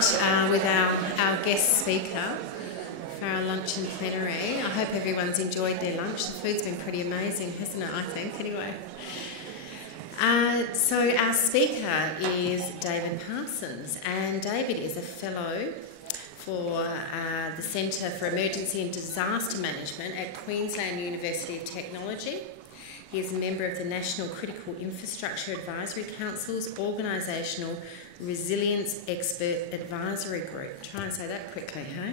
with our guest speaker for our Luncheon Plenary. I hope everyone's enjoyed their lunch. The food's been pretty amazing, hasn't it, I think, anyway. So our speaker is David Parsons, and David is a fellow for the Centre for Emergency and Disaster Management at Queensland University of Technology. He is a member of the National Critical Infrastructure Advisory Council's Organisational Resilience Expert Advisory Group. Try and say that quickly, hey?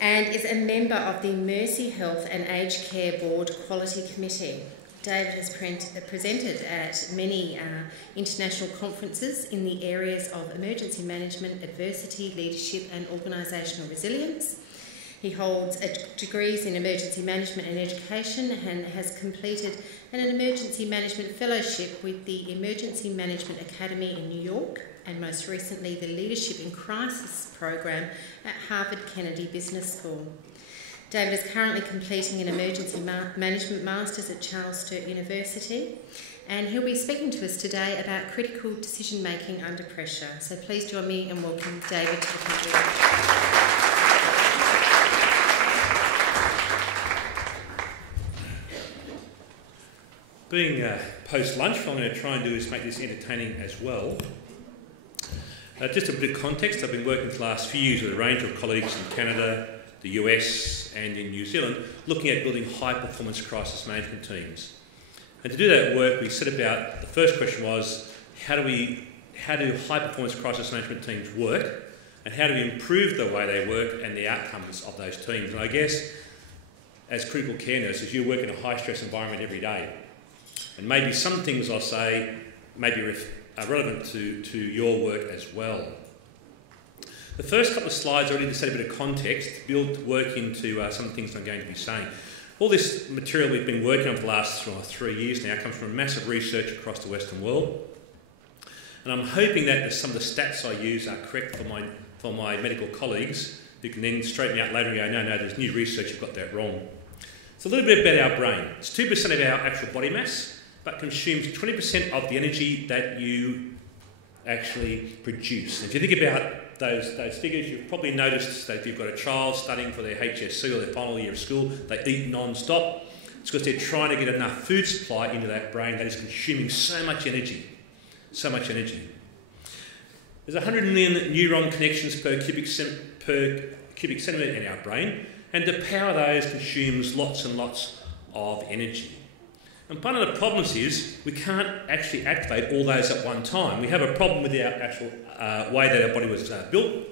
And is a member of the Mercy Health and Aged Care Board Quality Committee. David has presented at many international conferences in the areas of emergency management, adversity, leadership and organisational resilience. He holds degrees in emergency management and education and has completed an emergency management fellowship with the Emergency Management Academy in New York, and most recently the Leadership in Crisis program at Harvard Kennedy Business School. David is currently completing an emergency management master's at Charles Sturt University, and he'll be speaking to us today about critical decision making under pressure. So please join me in welcoming David to the podium. Being post-lunch, what I'm going to try and do is make this entertaining as well. Just a bit of context, I've been working for the last few years with a range of colleagues in Canada, the US and in New Zealand, looking at building high-performance crisis management teams. And to do that work, we set about, the first question was, how do high-performance crisis management teams work, and how do we improve the way they work and the outcomes of those teams? And I guess, as critical care nurses, you work in a high-stress environment every day. And maybe some things I'll say may be relevant to your work as well. The first couple of slides are really to set a bit of context, build work into some of the things I'm going to be saying. All this material we've been working on for the last 3 years now comes from massive research across the Western world. And I'm hoping that some of the stats I use are correct for my medical colleagues, who can then straighten me out later and go, no, there's new research, you've got that wrong. It's a little bit about our brain. It's 2% of our actual body mass, but consumes 20% of the energy that you actually produce. And if you think about those figures, you've probably noticed that if you've got a child studying for their HSC or their final year of school, they eat non-stop. It's because they're trying to get enough food supply into that brain that is consuming so much energy. So much energy. There's 100 million neuron connections per cubic centimetre in our brain, and to power those consumes lots and lots of energy. And one of the problems is we can't actually activate all those at one time. We have a problem with our actual way that our body was built.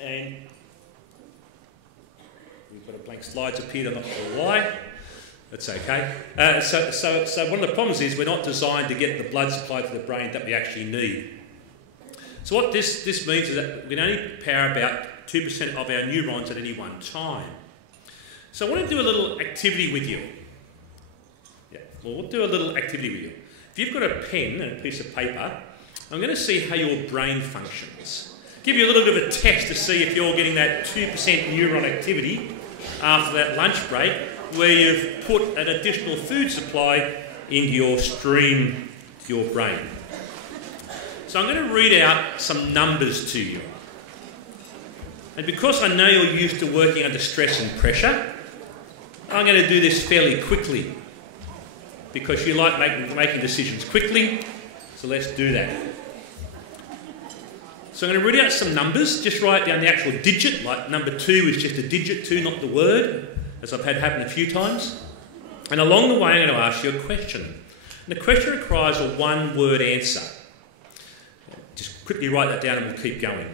And we've got a blank slide's appeared, I'm not sure why. That's okay. So one of the problems is we're not designed to get the blood supply to the brain that we actually need. So what this means is that we can only power about 2% of our neurons at any one time. So I want to do a little activity with you. Well, we'll do a little activity with you. If you've got a pen and a piece of paper, I'm going to see how your brain functions. Give you a little bit of a test to see if you're getting that 2% neuron activity after that lunch break, where you've put an additional food supply into your stream, to your brain. So I'm going to read out some numbers to you. And because I know you're used to working under stress and pressure, I'm going to do this fairly quickly, because you like making decisions quickly, so let's do that. So I'm going to read out some numbers, just write down the actual digit, like number 2 is just a digit 2, not the word, as I've had happen a few times. And along the way I'm going to ask you a question. And the question requires a one-word answer. Just quickly write that down and we'll keep going.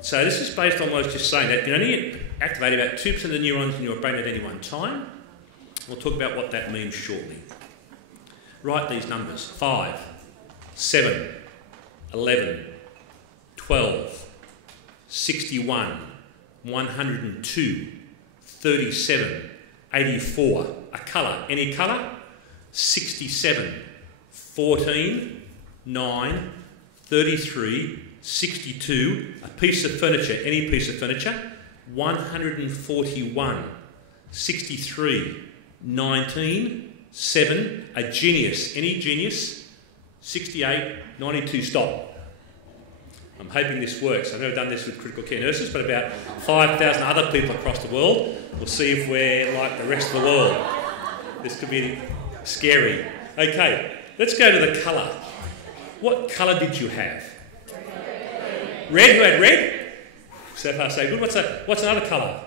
So this is based on what I was just saying, that you only activate about 2% of the neurons in your brain at any one time. We'll talk about what that means shortly. Write these numbers: 5, 7, 11, 12, 61, 102, 37, 84. A colour, any colour? 67, 14, 9, 33, 62. A piece of furniture, any piece of furniture? 141, 63, 19, 7, a genius, any genius, 68, 92, stop. I'm hoping this works. I've never done this with critical care nurses, but about 5,000 other people across the world. We'll see if we're like the rest of the world. This could be scary. Okay, let's go to the colour. What colour did you have? Red. Who had red? So far so good. What's another colour?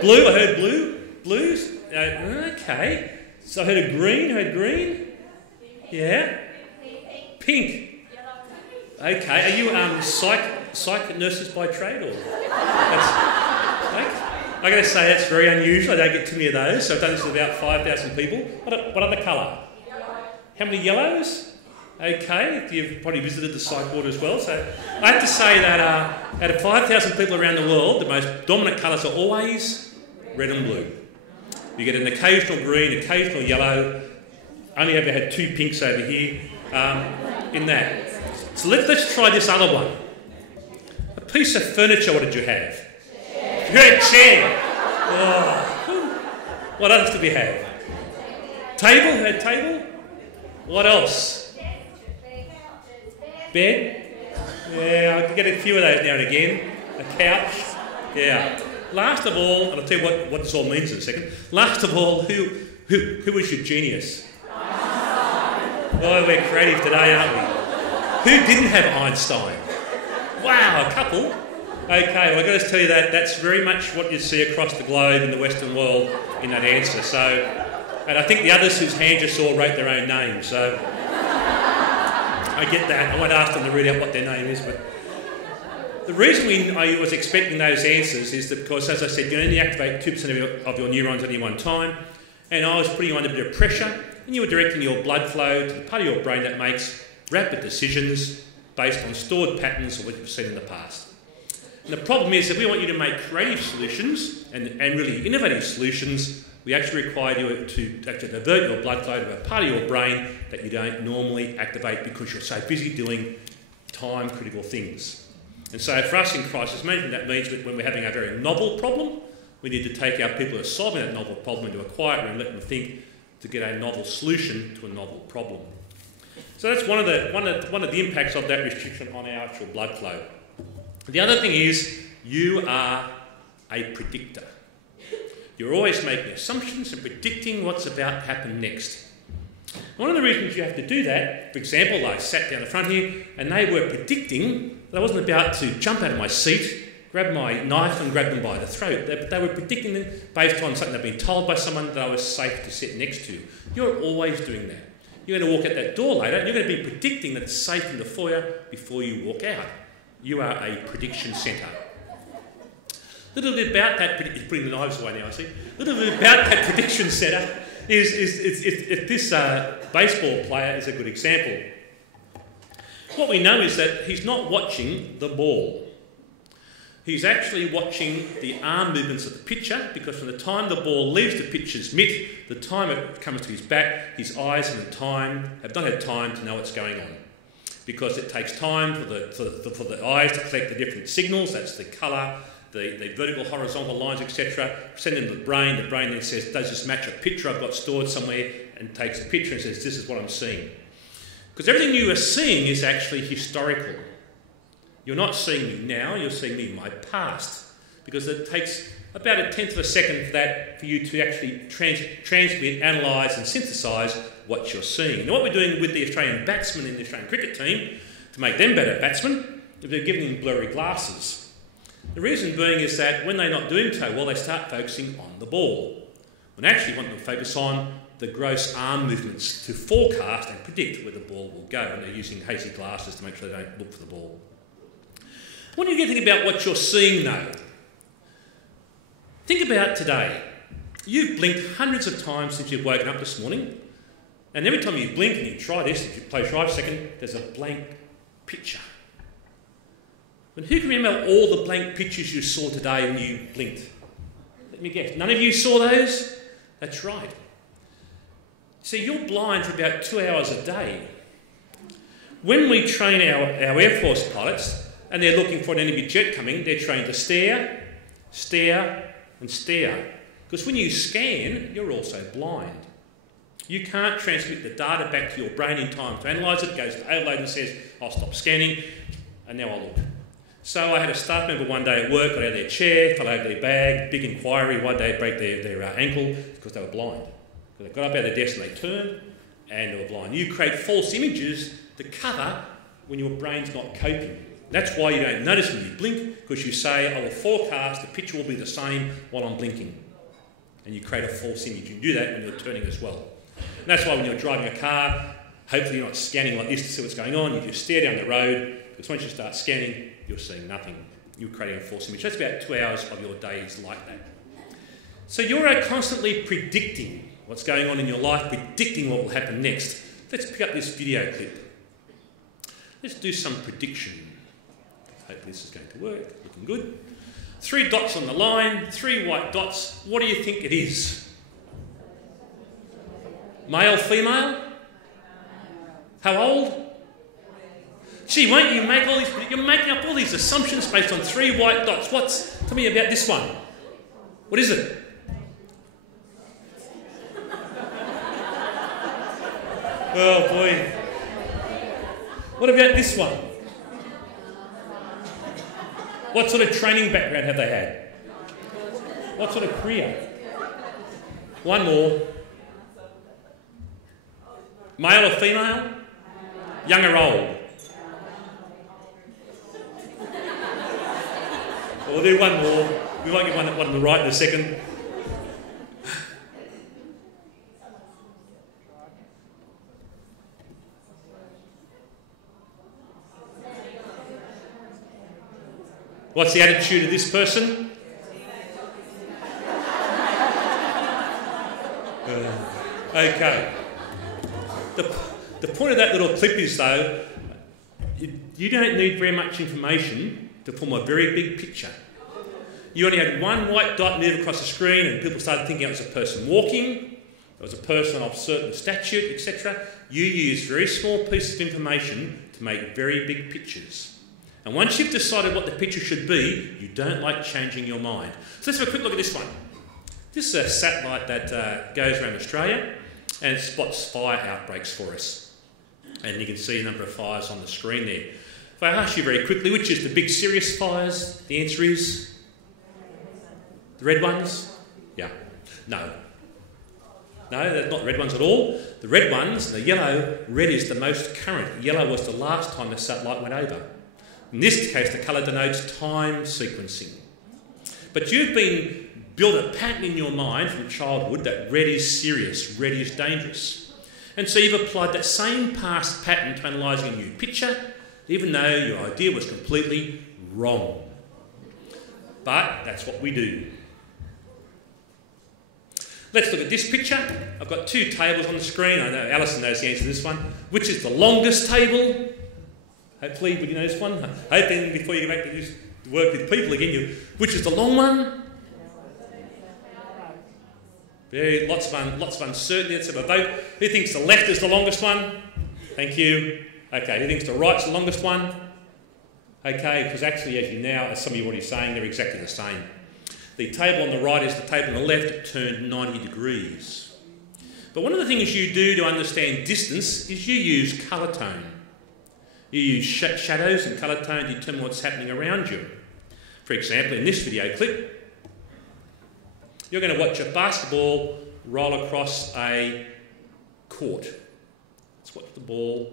Blue. I heard blue. Blues? Okay. So I heard a green. Who had green? Yeah. Pink. Okay. Are you psych nurses by trade, or? I got to say that's very unusual. I don't get too many of those. So I've done this with about 5,000 people. What other colour? How many yellows? Okay. You've probably visited the psych ward as well. So I have to say that out of 5,000 people around the world, the most dominant colours are always red and blue. You get an occasional green, occasional yellow. Only ever had 2 pinks over here in that. So let's try this other one. A piece of furniture, what did you have? You had a chair. Oh. What else did we have? Table? Who had table? What else? Bed? Yeah, I can get a few of those now and again. A couch? Yeah. Last of all, and I'll tell you what this all means in a second. Last of all, who was your genius? Oh, we're creative today, aren't we? Who didn't have Einstein? Wow, a couple. Okay, well, I've got to tell you that's very much what you see across the globe in the Western world in that answer. So, and I think the others whose hand you saw wrote their own names. So I get that. I won't ask them to read out what their name is, but the reason I was expecting those answers is that because, as I said, you only activate 2% of your neurons at any one time, and I was putting you under a bit of pressure, and you were directing your blood flow to the part of your brain that makes rapid decisions based on stored patterns of what you've seen in the past. And the problem is that we want you to make creative solutions and really innovative solutions. We actually require you to divert your blood flow to a part of your brain that you don't normally activate because you're so busy doing time-critical things. And so for us in crisis management, that means that when we're having a very novel problem, we need to take our people who are solving that novel problem into a quiet room and let them think to get a novel solution to a novel problem. So that's one of the impacts of that restriction on our actual blood flow. The other thing is you are a predictor. You're always making assumptions and predicting what's about to happen next. One of the reasons you have to do that, for example, I sat down the front here and they were predicting that I wasn't about to jump out of my seat, grab my knife and grab them by the throat. They were predicting it based on something they'd been told by someone that I was safe to sit next to. You're always doing that. You're going to walk out that door later and you're going to be predicting that it's safe in the foyer before you walk out. You are a prediction centre. A little bit about that, he's putting the knives away now, I see. A little bit about that prediction centre is this baseball player is a good example. What we know is that he's not watching the ball. He's actually watching the arm movements of the pitcher because from the time the ball leaves the pitcher's mitt, the time it comes to his bat, his eyes have not had time to know what's going on. Because it takes time for the eyes to collect the different signals, that's the colour, the vertical, horizontal lines, etc. Send them to the brain then says, does this match a picture I've got stored somewhere, and takes a picture and says, this is what I'm seeing. Because everything you are seeing is actually historical. You're not seeing me now, you're seeing me in my past. Because it takes about 1/10 of a second for you to actually transmit, analyse and synthesise what you're seeing. Now what we're doing with the Australian batsmen in the Australian cricket team, to make them better batsmen, is we're giving them blurry glasses. The reason being is that when they're not doing so well, they start focusing on the ball. And actually want them to focus on the gross arm movements to forecast and predict where the ball will go, and they're using hazy glasses to make sure they don't look for the ball. What do you get to think about what you're seeing though? Think about today. You've blinked hundreds of times since you've woken up this morning, and every time you blink and you try this, if you close your eyes for a second, there's a blank picture. But who can remember all the blank pictures you saw today when you blinked? Let me guess. None of you saw those? That's right. See, you're blind for about 2 hours a day. When we train our Air Force pilots, and they're looking for an enemy jet coming, they're trained to stare, stare, and stare. Because when you scan, you're also blind. You can't transmit the data back to your brain in time to analyse it. It goes to overload and says, I'll stop scanning, and now I'll look. So I had a staff member one day at work, got out of their chair, fell over their bag, big inquiry, one day break their ankle because they were blind. So they got up out of their desk and they turned and they were blind. You create false images to cover when your brain's not coping. That's why you don't notice when you blink, because you say, I will forecast the picture will be the same while I'm blinking. And you create a false image. You do that when you're turning as well. And that's why when you're driving a car, hopefully you're not scanning like this to see what's going on. You just stare down the road, because once you start scanning, you're seeing nothing. You're creating a false image. That's about 2 hours of your day is like that. So you're constantly predicting what's going on in your life, predicting what will happen next. Let's pick up this video clip. Let's do some prediction. Hopefully this is going to work. Looking good. 3 dots on the line, 3 white dots. What do you think it is? Male, female? How old? Gee, won't you make all these... You're making up all these assumptions based on 3 white dots. Tell me about this one. What is it? Oh boy. What about this one? What sort of training background have they had? What sort of career? One more. Male or female? Young or old? We'll do one more. We might get one on the right in a second. What's the attitude of this person? Okay. The point of that little clip is, though, you don't need very much information to form a very big picture. You only had one white dot move across the screen and people started thinking it was a person walking, it was a person of certain stature, etc. You use very small pieces of information to make very big pictures. And once you've decided what the picture should be, you don't like changing your mind. So let's have a quick look at this one. This is a satellite that goes around Australia and it spots fire outbreaks for us. And you can see a number of fires on the screen there. If I ask you very quickly, which is the big serious fires, the answer is the red ones? Yeah. No. No, they're not red ones at all. The red ones, the yellow, red is the most current. Yellow was the last time the satellite went over. In this case, the colour denotes time sequencing. But you've been built a pattern in your mind from childhood that red is serious, red is dangerous. And so you've applied that same past pattern to analysing a new picture, even though your idea was completely wrong. But that's what we do. Let's look at this picture. I've got 2 tables on the screen. I know Alison knows the answer to this one. Which is the longest table? Hopefully, would you know this one? Hoping before you go back to work with people again, which is the long one? Lots of uncertainty. Let's have a vote. Who thinks the left is the longest one? Thank you. Okay, who thinks the right's the longest one? Okay, because actually, as some of you are already saying, they're exactly the same. The table on the right is the table on the left turned 90 degrees. But one of the things you do to understand distance is you use colour tone. You use shadows and colour tone to determine what's happening around you. For example, in this video clip, you're going to watch a basketball roll across a court. Let's watch the ball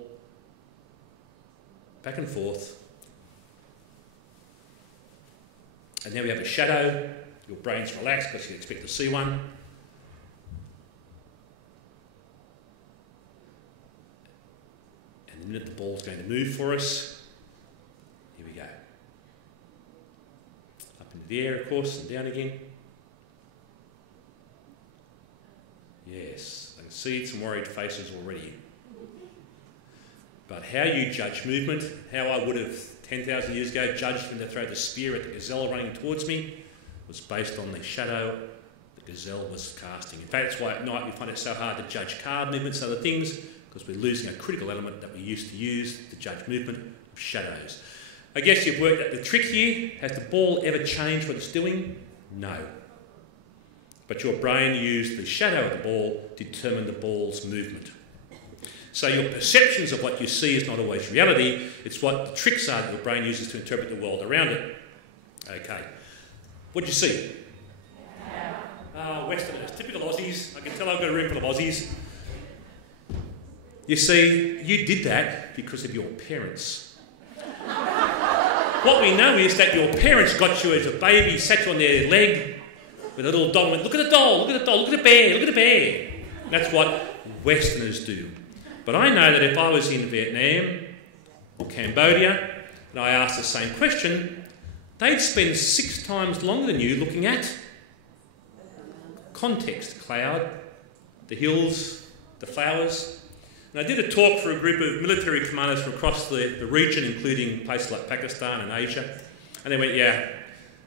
back and forth. And now we have a shadow. Your brain's relaxed because you expect to see one. And the minute the ball's going to move for us, here we go. Up into the air, of course, and down again. Yes, I can see some worried faces already. But how you judge movement, how I would have 10,000 years ago judged when to throw the spear at the gazelle running towards me, was based on the shadow the gazelle was casting. In fact, that's why at night we find it so hard to judge card movements and other things, because we're losing a critical element that we used to use to judge movement of shadows. I guess you've worked out the trick here. Has the ball ever changed what it's doing? No. But your brain used the shadow of the ball to determine the ball's movement. So your perceptions of what you see is not always reality, it's what the tricks are that your brain uses to interpret the world around it. Okay. What did you see? Westerners, typical Aussies. I can tell I've got a room full of Aussies. You see, you did that because of your parents. What we know is that your parents got you as a baby, sat you on their leg with a little doll and went, look at the doll, look at the doll, look at the bear, look at the bear. That's what Westerners do. But I know that if I was in Vietnam or Cambodia and I asked the same question, they'd spend 6 times longer than you looking at context, cloud, the hills, the flowers. And I did a talk for a group of military commanders from across the region, including places like Pakistan and Asia. And they went, yeah,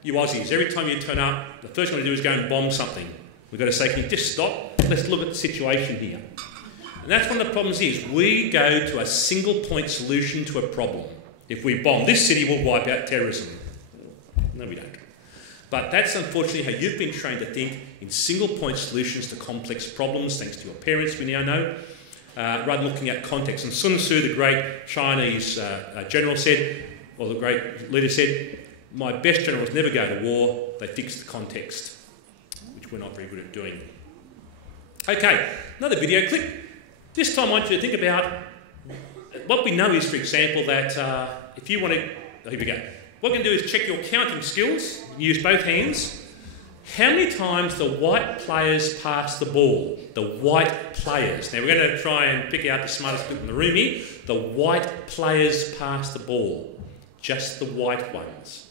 you Aussies, every time you turn up, the first thing we do is go and bomb something. We've got to say, can you just stop? Let's look at the situation here. And that's one of the problems is we go to a single point solution to a problem. If we bomb this city, we'll wipe out terrorism. No, we don't. But that's unfortunately how you've been trained to think in single point solutions to complex problems, thanks to your parents, we now know, rather than looking at context. And Sun Tzu, the great Chinese general said, or the great leader said, my best generals never go to war, they fix the context, which we're not very good at doing. Okay, another video clip. This time I want you to think about what we know is, for example, that if you want to... Oh, here we go. What we can do is check your counting skills. Use both hands. How many times the white players pass the ball? The white players. Now we're going to try and pick out the smartest people in the room here. The white players pass the ball. Just the white ones.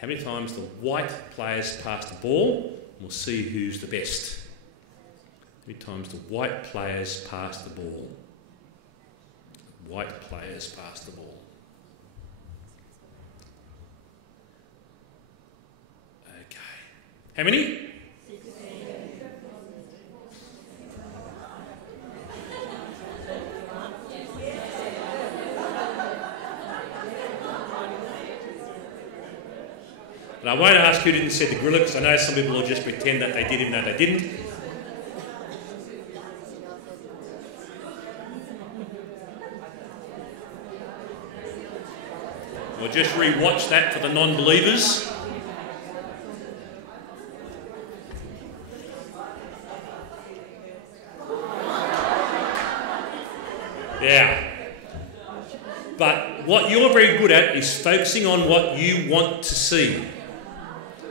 How many times the white players pass the ball? We'll see who's the best. How many times the white players pass the ball? White players pass the ball. Okay. How many? 16. And I won't ask who didn't say the gorilla, because I know some people will just pretend that they did even though they didn't. We'll just re-watch that for the non-believers. Yeah. But what you're very good at is focusing on what you want to see.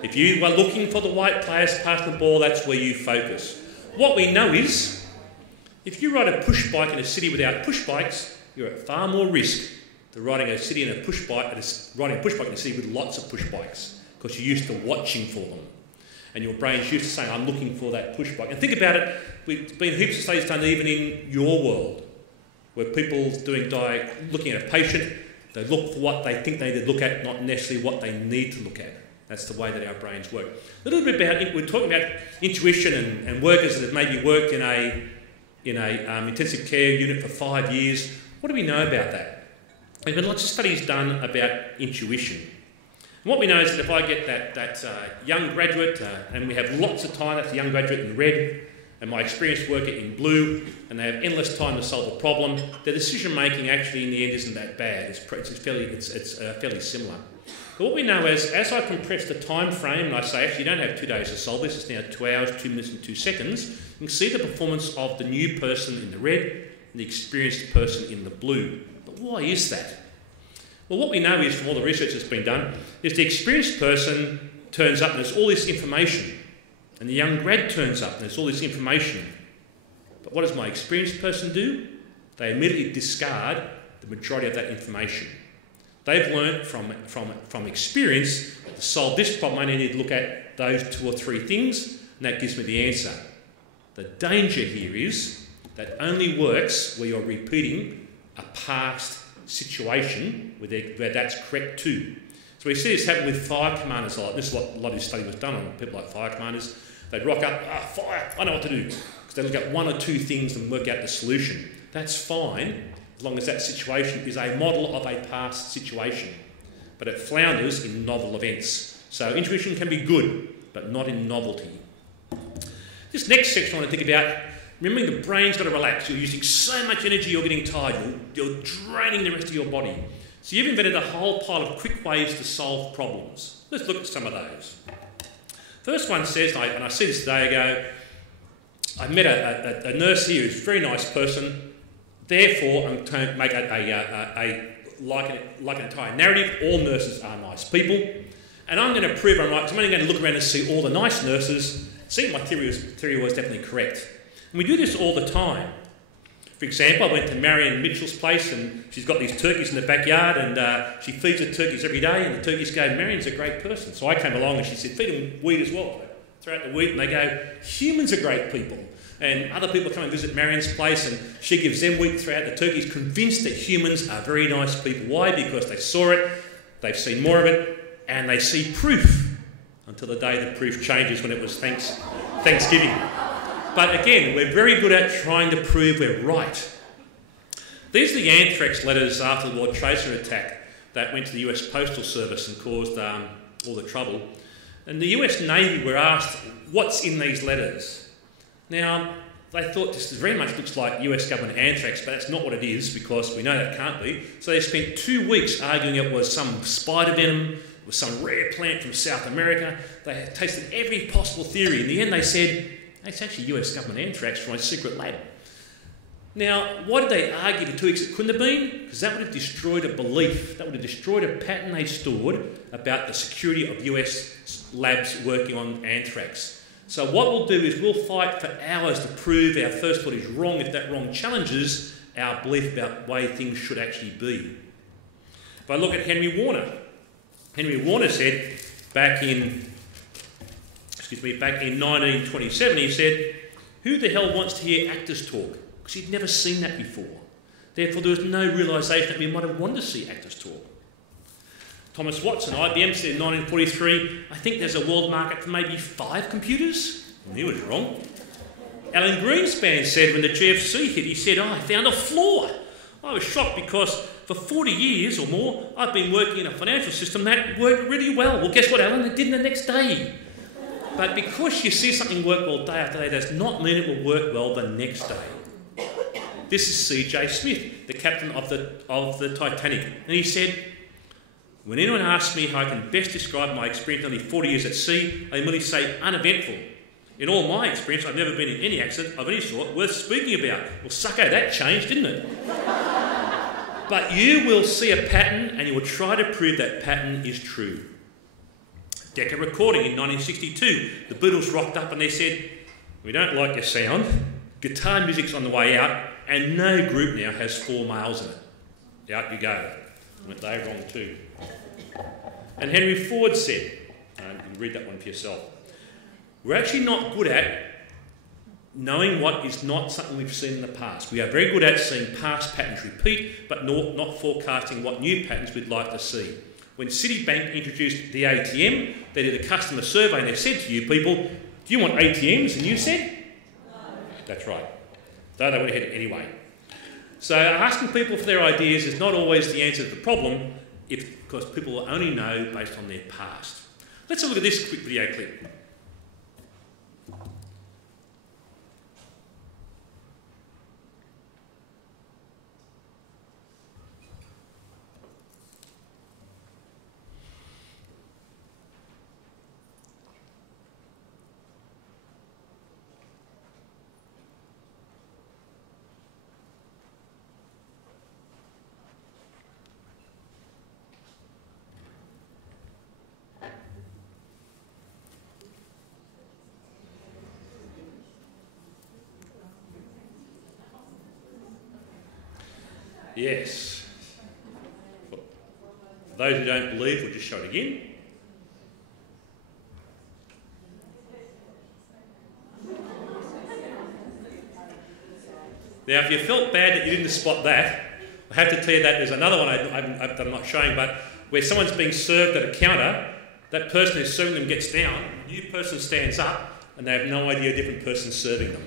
If you are looking for the white players passing the ball, that's where you focus. What we know is, if you ride a push bike in a city without push bikes, you're at far more risk than riding a city in a push bike, riding a push bike in a city with lots of push bikes, because you're used to watching for them. And your brain's used to saying, I'm looking for that push bike. And think about it, we've been heaps of studies done even in your world, where people looking at a patient, they look for what they think they need to look at, not necessarily what they need to look at. That's the way that our brains work. A little bit about, we're talking about intuition and workers that have maybe worked in a intensive care unit for 5 years. What do we know about that? There's been lots of studies done about intuition. And what we know is that if I get that young graduate, and we have lots of time, that's the young graduate in red, and my experienced worker in blue, and they have endless time to solve a problem, their decision making actually in the end isn't that bad. It's fairly similar. But what we know is, as I compress the time frame, and I say, actually, you don't have 2 days to solve this, it's now 2 hours, 2 minutes and 2 seconds, you can see the performance of the new person in the red and the experienced person in the blue. But why is that? Well, what we know is, from all the research that's been done, is the experienced person turns up and there's all this information, and the young grad turns up and there's all this information. But what does my experienced person do? They immediately discard the majority of that information. They've learnt from experience that to solve this problem, I only need to look at those 2 or 3 things, and that gives me the answer. The danger here is that only works where you're repeating a past situation where that's correct too. So we see this happen with fire commanders a lot. This is what a lot of this study was done on people like fire commanders. They'd rock up, fire, I know what to do. Because they look at 1 or 2 things and work out the solution. That's fine, as long as that situation is a model of a past situation. But it flounders in novel events. So intuition can be good, but not in novelty. This next section I want to think about, Remembering the brain's got to relax. You're using so much energy, you're getting tired. You're draining the rest of your body. So you've invented a whole pile of quick ways to solve problems. Let's look at some of those. First one says, and I see this today ago, I met a nurse here who's a very nice person. Therefore, I'm going to make like an entire narrative. All nurses are nice people. And I'm going to prove I'm right, because I'm only going to look around and see all the nice nurses. See, my theory was definitely correct. And we do this all the time. For example, I went to Marion Mitchell's place and she's got these turkeys in the backyard and she feeds the turkeys every day and the turkeys go, Marion's a great person. So I came along and she said, feed them wheat as well. Throw out the wheat and they go, humans are great people. And other people come and visit Marion's place and she gives them wheat, throw out the turkeys, convinced that humans are very nice people. Why? Because they saw it, they've seen more of it, and they see proof until the day the proof changes when it was Thanksgiving. But again, we're very good at trying to prove we're right. These are the anthrax letters after the Lord Tracer attack that went to the US Postal Service and caused all the trouble. And the US Navy were asked, what's in these letters? Now, they thought this very much looks like US government anthrax, but that's not what it is because we know that can't be. So they spent 2 weeks arguing it was some spider venom, it was some rare plant from South America. They tasted every possible theory. In the end, they said, it's actually US government anthrax from a secret lab. Now, why did they argue for 2 weeks it couldn't have been? Because that would have destroyed a belief, that would have destroyed a pattern they stored about the security of US labs working on anthrax. So what we'll do is we'll fight for hours to prove our first thought is wrong if that wrong challenges our belief about the way things should actually be. If I look at Henry Warner said back in 1927, he said, who the hell wants to hear actors talk? Because he'd never seen that before. Therefore, there was no realisation that we might have wanted to see actors talk. Thomas Watson, IBM, said in 1943, I think there's a world market for maybe 5 computers. Well, he was wrong. Alan Greenspan said when the GFC hit, he said, I found a flaw. I was shocked because for 40 years or more, I've been working in a financial system that worked really well. Well, guess what, Alan? It didn't the next day. But because you see something work well day after day, does not mean it will work well the next day. This is C.J. Smith, the captain of the Titanic. And he said, when anyone asks me how I can best describe my experience only 40 years at sea, I merely say uneventful. In all my experience, I've never been in any accident of any sort worth speaking about. Well, sucko, that changed, didn't it? But you will see a pattern and you will try to prove that pattern is true. Decca Recording in 1962, the Beatles rocked up and they said, we don't like your sound, guitar music's on the way out, and no group now has 4 males in it. Out you go. Went they wrong too. And Henry Ford said, you can read that one for yourself, we're actually not good at knowing what is not something we've seen in the past. We are very good at seeing past patterns repeat, but not forecasting what new patterns we'd like to see. When Citibank introduced the ATM, they did a customer survey and they said to you people, do you want ATMs? And you said, no. That's right. Though they went ahead anyway. So asking people for their ideas is not always the answer to the problem, because people will only know based on their past. Let's have a look at this quick video clip. Yes. For those who don't believe, we'll just show it again. Now, if you felt bad that you didn't spot that, I have to tell you that there's another one that I'm not showing, but where someone's being served at a counter, that person who's serving them gets down, a new person stands up, and they have no idea a different person's serving them.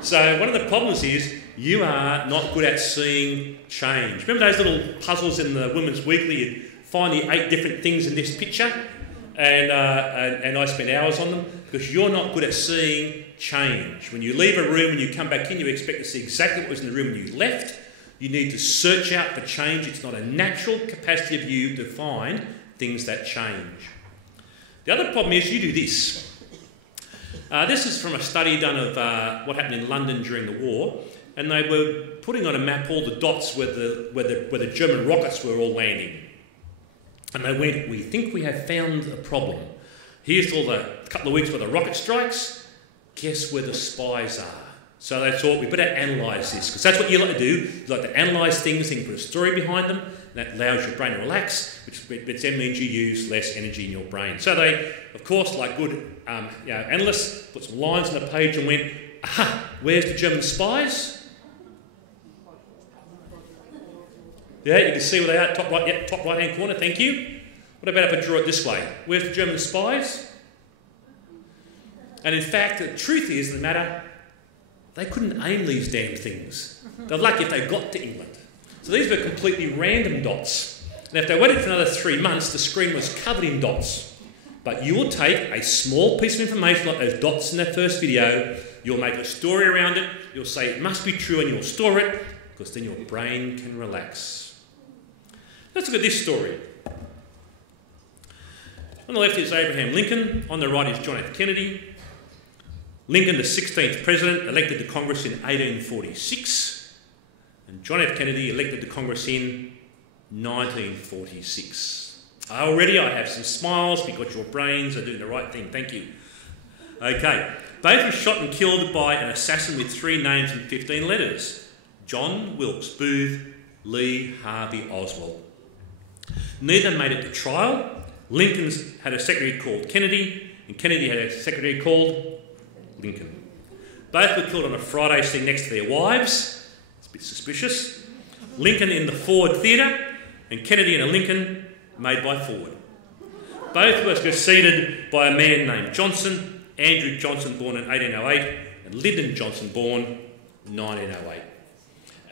So one of the problems is you are not good at seeing change. Remember those little puzzles in the Women's Weekly? You'd find the 8 different things in this picture, and I spend hours on them, because you're not good at seeing change. When you leave a room and you come back in, you expect to see exactly what was in the room when you left. You need to search out for change. It's not a natural capacity of you to find things that change. The other problem is you do this. This is from a study done of what happened in London during the war, and they were putting on a map all the dots where the German rockets were all landing. And they went, we think we have found a problem. Here's all the couple of weeks where the rocket strikes. Guess where the spies are? So they thought, we better analyse this, because that's what you like to do. You like to analyse things, and put a story behind them, and that allows your brain to relax, which then means you use less energy in your brain. So they, of course, like good analysts, put some lines on the page and went, aha, where's the German spies? Yeah, you can see where they are, top right-hand corner, thank you. What about if I draw it this way? Where's the German spies? And in fact, the truth is, the matter, they couldn't aim these damn things. They're lucky if they got to England. So these were completely random dots. And if they waited for another 3 months, the screen was covered in dots. But you will take a small piece of information like those dots in the first video, you'll make a story around it, you'll say it must be true, and you'll store it, because then your brain can relax. Let's look at this story. On the left is Abraham Lincoln, on the right is John F. Kennedy. Lincoln, the 16th president, elected to Congress in 1846, and John F. Kennedy elected to Congress in 1946. Already I have some smiles because your brains are doing the right thing, thank you. Okay, both were shot and killed by an assassin with 3 names and 15 letters. John Wilkes Booth, Lee Harvey Oswald. Neither made it to trial. Lincoln's had a secretary called Kennedy, and Kennedy had a secretary called Lincoln. Both were killed on a Friday sitting next to their wives. It's a bit suspicious. Lincoln in the Ford Theatre, and Kennedy in a Lincoln made by Ford. Both were succeeded by a man named Johnson, Andrew Johnson, born in 1808, and Lyndon Johnson, born 1908.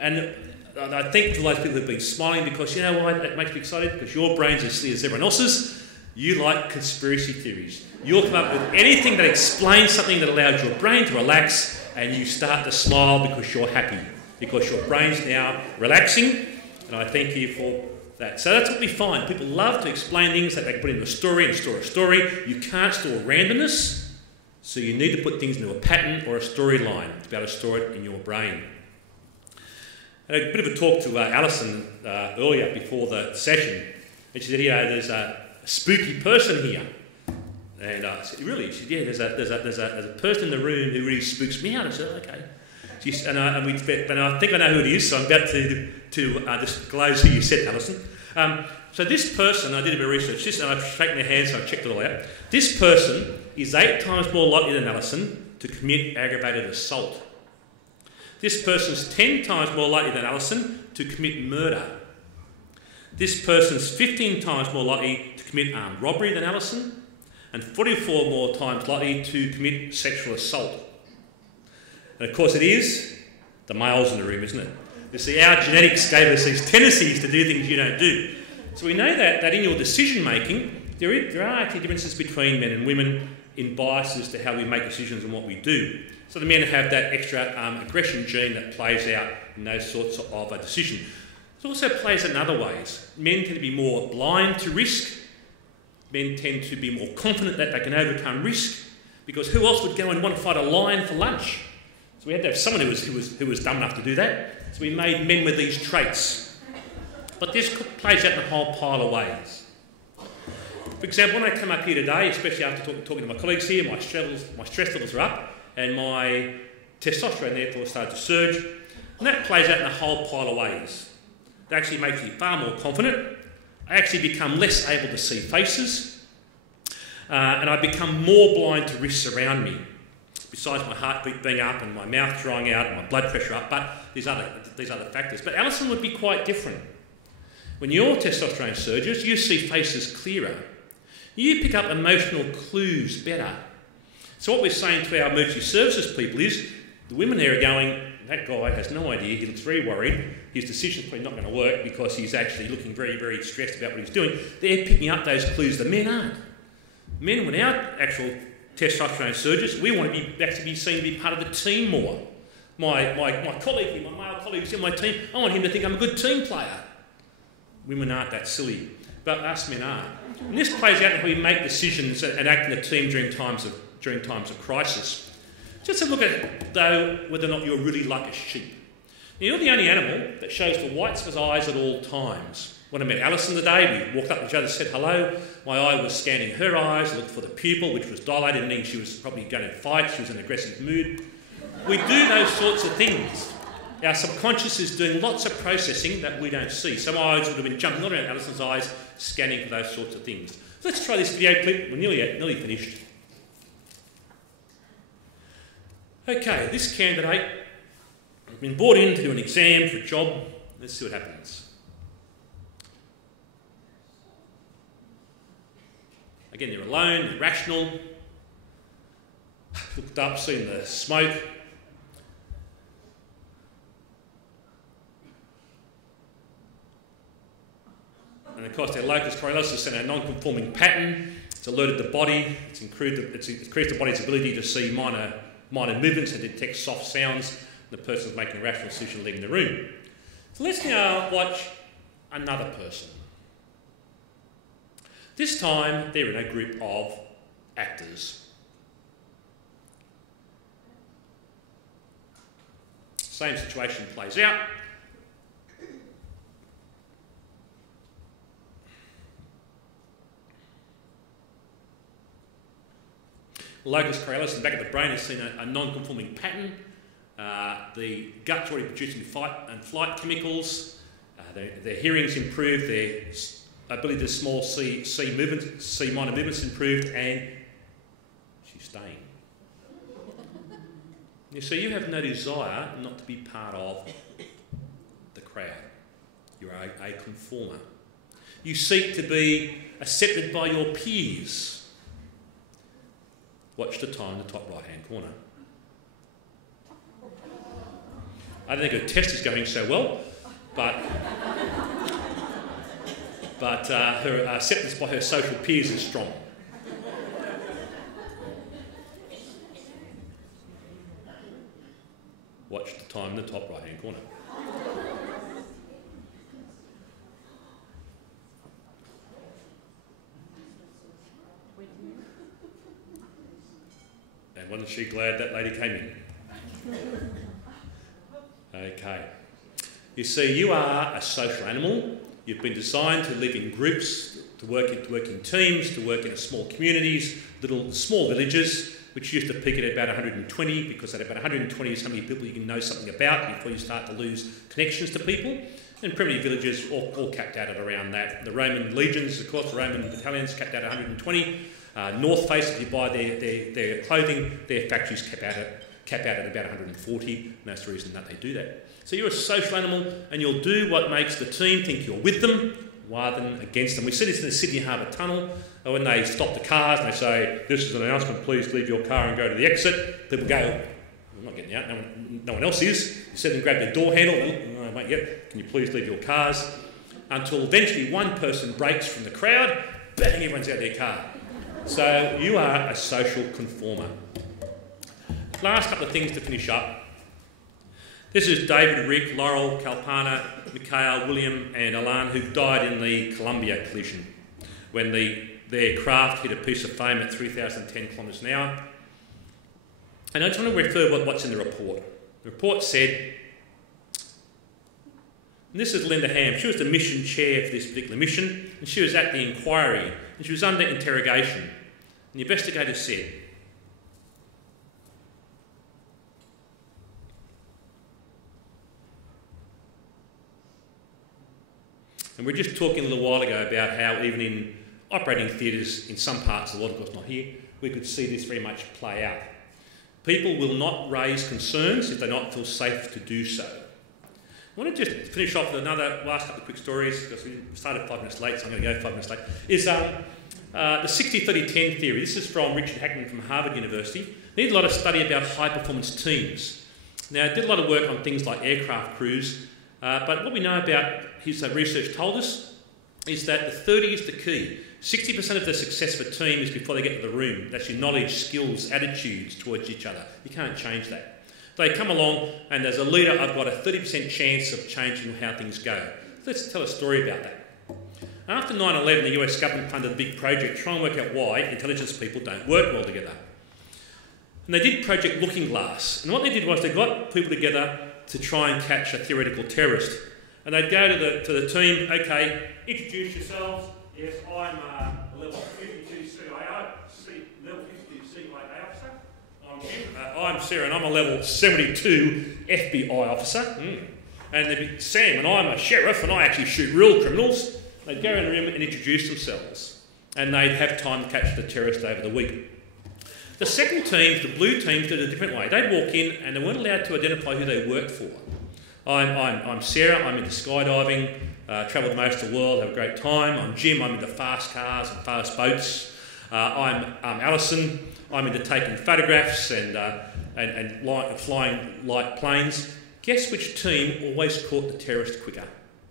And I think for those people who've been smiling, because you know why that makes me excited? Because your brain's as clear as everyone else's. You like conspiracy theories. You'll come up with anything that explains something that allows your brain to relax, and you start to smile because you're happy, because your brain's now relaxing, and I thank you for that. So that's what we find. People love to explain things that they can put into a story and store a story. You can't store randomness, so you need to put things into a pattern or a storyline to be able to store it in your brain. I had a bit of a talk to Alison earlier before the session, and she said, there's a spooky person here. And I said, really? She said, yeah, there's a person in the room who really spooks me out. I said, okay. And I think I know who it is, so I'm about to disclose who you said, Alison. So this person, I did a bit of research, and I've shaken their hands, so I've checked it all out. This person is 8 times more likely than Alison to commit aggravated assault. This person's 10 times more likely than Alison to commit murder. This person's 15 times more likely to commit armed robbery than Alison, and 44 more times likely to commit sexual assault. And of course it is the males in the room, isn't it? You see, our genetics gave us these tendencies to do things you don't do. So we know that in your decision making, there are actually differences between men and women in biases to how we make decisions and what we do. So the men have that extra aggression gene that plays out in those sorts of a decision. It also plays out in other ways. Men tend to be more blind to risk. Men tend to be more confident that they can overcome risk, because who else would go and want to fight a lion for lunch? So we had to have someone who was dumb enough to do that. So we made men with these traits. But this plays out in a whole pile of ways. For example, when I come up here today, especially after talking to my colleagues here, my stress levels are up, and my testosterone therefore started to surge, and that plays out in a whole pile of ways. It actually makes me far more confident. I actually become less able to see faces, and I become more blind to risks around me, besides my heartbeat being up and my mouth drying out and my blood pressure up, but these other factors. But Alison would be quite different. When your testosterone surges, you see faces clearer. You pick up emotional clues better. So what we're saying to our emergency services people is, the women there are going, that guy has no idea, he looks very worried, his decision's probably not going to work because he's actually looking very, very stressed about what he's doing. They're picking up those clues, the men aren't. Men, without actual testosterone surges, we want to be seen to be part of the team more. My colleague, my male colleagues in my team, I want him to think I'm a good team player. Women aren't that silly, but us men are. And this plays out in how we make decisions and act in a team during times of crisis. Just have a look at, though, whether or not you're really like a sheep. Now, you're the only animal that shows the whites of his eyes at all times. When I met Alison today, we walked up to each other and said hello. My eye was scanning her eyes, looked for the pupil, which was dilated, meaning she was probably going to fight, she was in an aggressive mood. We do those sorts of things. Our subconscious is doing lots of processing that we don't see. Some eyes would have been jumping around Alison's eyes, scanning for those sorts of things. So let's try this video clip. We're nearly finished. Okay, this candidate has been brought in to do an exam for a job. Let's see what happens. Again, they're alone, they're rational. Looked up, seen the smoke. And of course, their locus coeruleus has sent a non-conforming pattern. It's alerted the body. It's increased the body's ability to see minor movements and detect soft sounds. And the person's making a rational decision leaving the room. So let's now watch another person. This time, they're in a group of actors. Same situation plays out. Locus coeruleus in the back of the brain has seen a non-conforming pattern. The gut's already producing fight and flight chemicals. Their hearing's improved. Their ability to see minor movements improved, and she's staying. You see, you have no desire not to be part of the crowd. You're a conformer. You seek to be accepted by your peers. Watch the time in the top right-hand corner. I don't think her test is going so well, but her acceptance by her social peers is strong. Watch the time in the top right-hand corner. And wasn't she glad that lady came in? Okay. You see, you are a social animal. You've been designed to live in groups, to work in teams, to work in small communities, little small villages, which used to peak at about 120, because at about 120 is how many people you can know something about before you start to lose connections to people. And primitive villages all capped out at around that. The Roman legions, of course, the Roman battalions capped out at 120. North Face, if you buy their clothing, their factories cap out at about 140, and that's the reason that they do that. So you're a social animal, and you'll do what makes the team think you're with them rather than against them. We see this in the Sydney Harbour Tunnel, when they stop the cars and they say, "This is an announcement, please leave your car and go to the exit." People go, "I'm not getting out, no one else is." You see them grab their door handle, "Oh, wait, yep, can you please leave your cars?" Until eventually one person breaks from the crowd, bang, everyone's out of their car. So you are a social conformer. Last couple of things to finish up. This is David, Rick, Laurel, Kalpana, Mikhail, William and Alan, who died in the Columbia collision when their craft hit a piece of foam at 3,010 kilometres an hour. And I just want to refer what's in the report. The report said, and this is Linda Ham, she was the mission chair for this particular mission, and she was at the inquiry, and she was under interrogation. And the investigator said, and we were just talking a little while ago about how even in operating theatres in some parts of the world, of course not here, we could see this very much play out. People will not raise concerns if they don't feel safe to do so. I want to just finish off with another last couple of quick stories, because we started 5 minutes late, so I'm going to go 5 minutes late, is the 60-30-10 theory. This is from Richard Hackman from Harvard University. He did a lot of study about high-performance teams. Now, he did a lot of work on things like aircraft crews, but what we know about his research told us is that the 30 is the key. 60% of the success of a team is before they get to the room. That's your knowledge, skills, attitudes towards each other. You can't change that. They come along and as a leader, I've got a 30% chance of changing how things go. Let's tell a story about that. After 9/11, the US government funded a big project to try and work out why intelligence people don't work well together. And they did Project Looking Glass. And what they did was they got people together to try and catch a theoretical terrorist. And they'd go to the team, okay, introduce yourselves. Yes, I'm a level 52 level 52 CIA officer. I'm Jim. I'm Sarah and I'm a level 72 FBI officer. And they'd be Sam and I'm a sheriff and I actually shoot real criminals. They'd go in the room and introduce themselves. And they'd have time to catch the terrorist over the week. The second teams, the blue teams, did it a different way. They'd walk in and they weren't allowed to identify who they worked for. I'm Sarah, I'm into skydiving, travelled most of the world, have a great time. I'm Jim, I'm into fast cars and fast boats. I'm Alison, I'm into taking photographs and flying light planes. Guess which team always caught the terrorist quicker?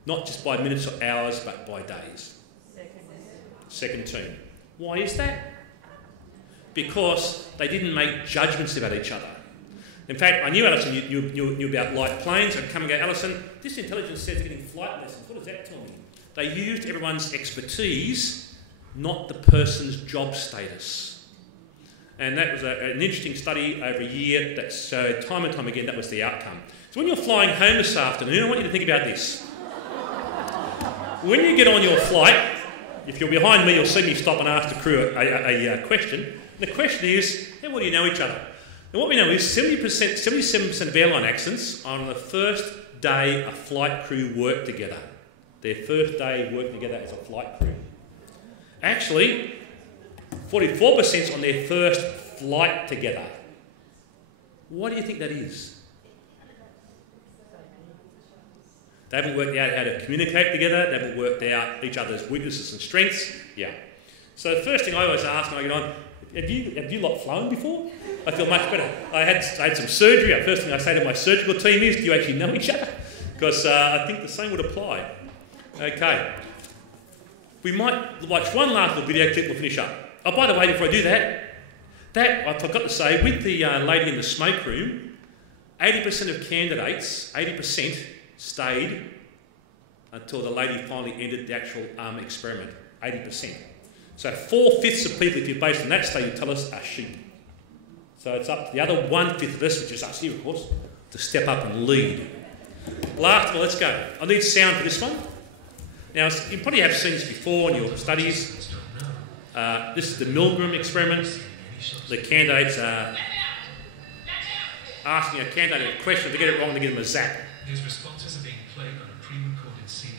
Not just by minutes or hours, but by days. Second team. Why is that? Because they didn't make judgments about each other. In fact, I knew, Alison, you knew about light planes. I'd come and go, Alison, this intelligence says getting flight lessons. What does that tell me? They used everyone's expertise, not the person's job status. And that was an interesting study over a year that showed time and time again that was the outcome. So when you're flying home this afternoon, I want you to think about this. When you get on your flight, if you're behind me, you'll see me stop and ask the crew a question. The question is, how well do you know each other? And what we know is 77% of airline accidents are on the first day a flight crew work together. Their first day working together as a flight crew. Actually, 44% on their first flight together. What do you think that is? They haven't worked out how to communicate together. They haven't worked out each other's weaknesses and strengths. Yeah. So the first thing I always ask when I get on, have you lot flown before? I feel much better. I had some surgery. The first thing I say to my surgical team is, do you actually know each other? Because I think the same would apply. Okay. We might watch one last little video clip and we'll finish up. Oh, by the way, before I do that I forgot to say, with the lady in the smoke room, 80% of candidates, 80% stayed until the lady finally ended the actual experiment. 80%. So 4/5 of people, if you're based on that study, tell us are sheep. So it's up to the other 1/5 of us, which is us here, of course, to step up and lead. Last one, let's go. I need sound for this one. Now, you probably have seen this before in your studies. This is the Milgram experiment. The candidates are asking a candidate a question. If they get it wrong, they give them a zap. His responses are being played on a pre-recorded CD.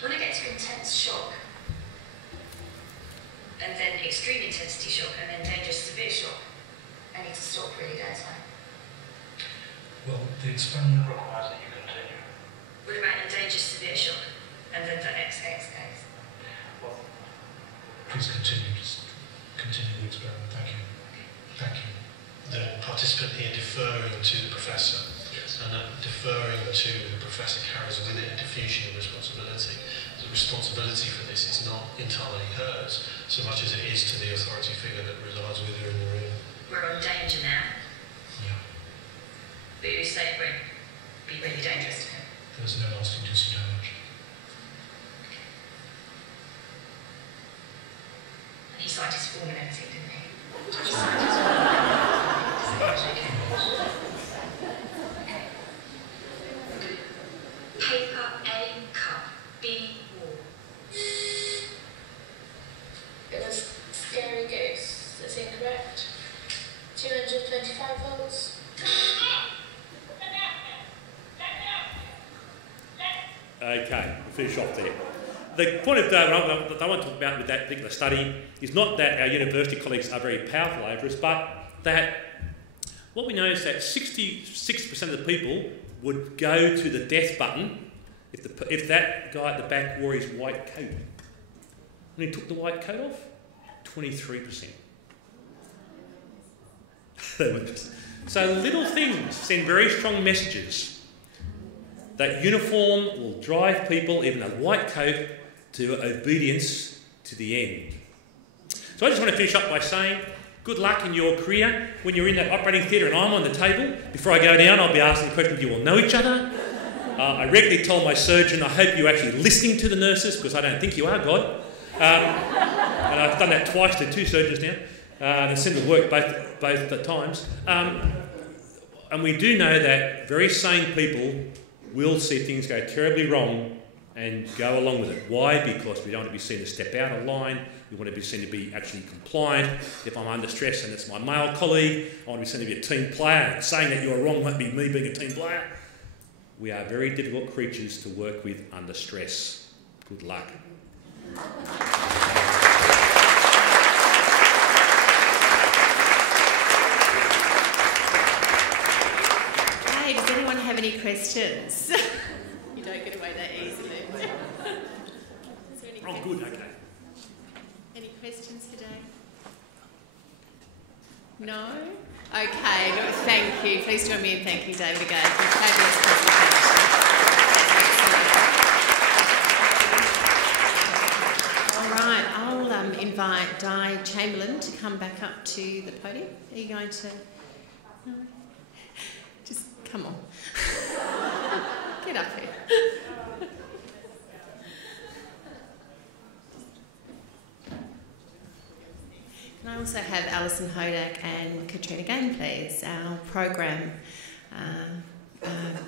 When I get to intense shock, and then extreme intensity shock, and then dangerous severe shock, I need to stop really, don't I? Well, the experiment requires that you continue. What about the dangerous severe shock, and then the XX? Well, please continue. Just continue the experiment. Thank you. Thank you. The participant here deferring to the professor, and that deferring to the professor carries with it a diffusion of responsibility. The responsibility for this is not entirely hers, so much as it is to the authority figure that resides with her in the room. We're on danger now. Yeah. But you say it won't be really dangerous to him. There's no lasting disadvantage. And he signed his form and everything, didn't he? He signed his form. Paper A cup, B wall. It was scary goose. That's incorrect. 225 volts. Okay, we'll finish off there. The point of that I want to talk about with that particular study is not that our university colleagues are very powerful over us, but that what we know is that 66% of the people would go to the death button if that guy at the back wore his white coat. When he took the white coat off, 23%. So little things send very strong messages. That uniform will drive people, even a white coat, to obedience to the end. So I just want to finish up by saying, good luck in your career. When you're in that operating theatre and I'm on the table, before I go down, I'll be asking the question, do you all know each other? I regularly told my surgeon, I hope you're actually listening to the nurses, because I don't think you are, God. And I've done that twice to 2 surgeons now. And it seemed to work both the times. And we do know that very sane people will see things go terribly wrong and go along with it. Why? Because we don't want to be seen to step out of line. We want to be seen to be actually compliant. If I'm under stress and it's my male colleague, I want to be seen to be a team player. Saying that you're wrong won't be me being a team player. We are very difficult creatures to work with under stress. Good luck. Hey, does anyone have any questions? You don't get away that easily. Is there any Oh, good, okay. Any questions today? No? Okay, no, thank you. Please join me in thanking David again for a fabulous presentation. All right, I'll invite Di Chamberlain to come back up to the podium. Are you going to... No? Just come on. Get up here. Can I also have Alison Hodak and Katrina Gain, please, our program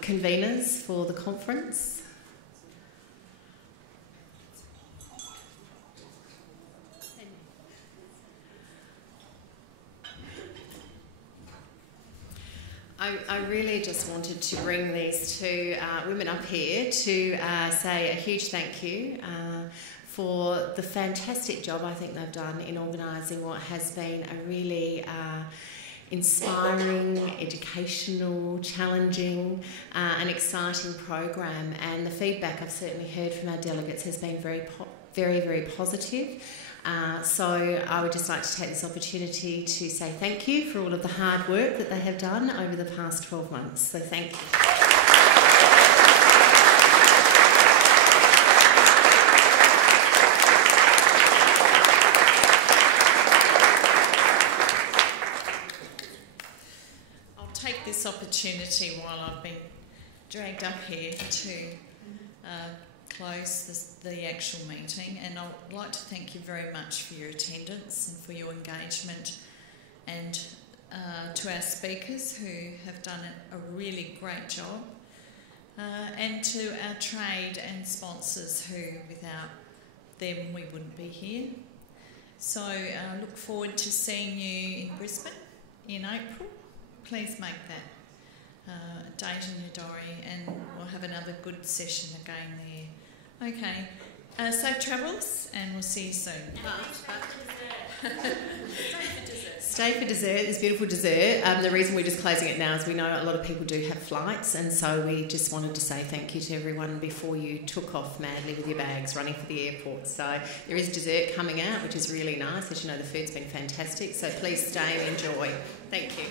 conveners for the conference. I really just wanted to bring these two women up here to say a huge thank you for the fantastic job I think they've done in organising what has been a really inspiring, educational, challenging and exciting program. And the feedback I've certainly heard from our delegates has been very, very positive. So I would just like to take this opportunity to say thank you for all of the hard work that they have done over the past 12 months. So thank you. I'll take this opportunity while I've been dragged up here to close the actual meeting, and I'd like to thank you very much for your attendance and for your engagement, and to our speakers who have done a really great job, and to our trade and sponsors who without them we wouldn't be here. So I look forward to seeing you in Brisbane in April. Please make that a date in your diary, and we'll have another good session again there. Okay, safe travels, and we'll see you soon. Stay for dessert. There's beautiful dessert. The reason we're just closing it now is we know a lot of people do have flights, and so we just wanted to say thank you to everyone before you took off madly with your bags running for the airport. So there is dessert coming out, which is really nice. As you know, the food's been fantastic, so please stay and enjoy. Thank you.